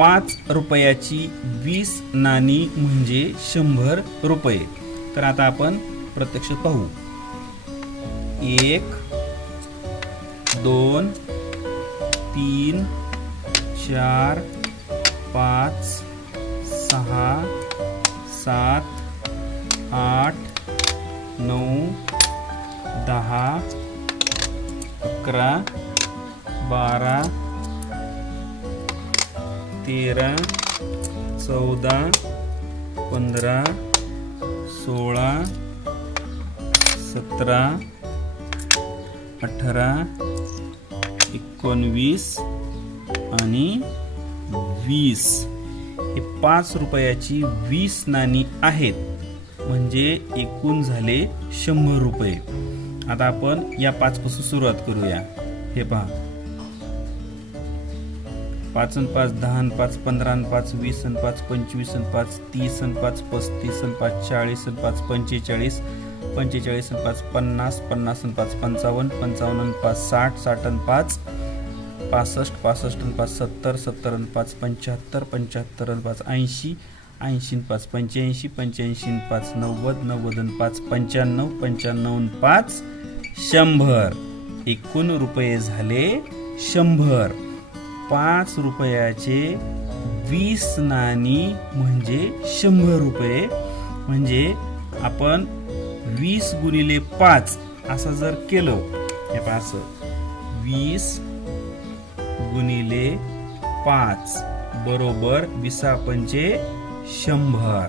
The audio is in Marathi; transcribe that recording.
पाच रुपयाची वीस नाणी म्हणजे शंभर रुपये. तर आता आपण प्रत्यक्ष पाहू. एक दोन तीन चार पाच सहा सात आठ नऊ दहा अकरा बारा तेरा चौदा पंधरा सोळा सतरा अठरा एकोणवीस आणि वीस. हे पाच रुपयाची वीस नाणी आहेत. म्हणजे एकूण झाले शंभर रुपये. आता आपण या पाचपासून सुरुवात करूया. हे पहा. पाच अन पाच दहा अन पाच पंधरा अन पाच वीस अन पाच पंचवीस अन पाच तीस अन पाच पस्तीस अन पाच चाळीस अन पाच पंचेचाळीस पंचेचाळीस अन पाच पन्नास पन्नास अन पाच पंचावन्न पंचावन्न अन पाच साठ साठ अन पाच पासष्ट पासष्ट अन पाच सत्तर सत्तर अन पाच पंच्याहत्तर पंच्याहत्तर अन पाच ऐंशी ऐंशी अन पाच पंच्याऐंशी पंच्याऐंशी अन पाच नव्वद नव्वद अन पाच पंच्याण्णव पंच्याण्णव अन पाच शंभर एकूण रुपये झाले शंभर पाच रुपयाचे वीस नाणी म्हणजे शंभर रुपये. म्हणजे आपण वीस गुणिले पाच असं जर केलं हे पाच वीस गुणिले पाच बरोबर विसा पंचे शंभर.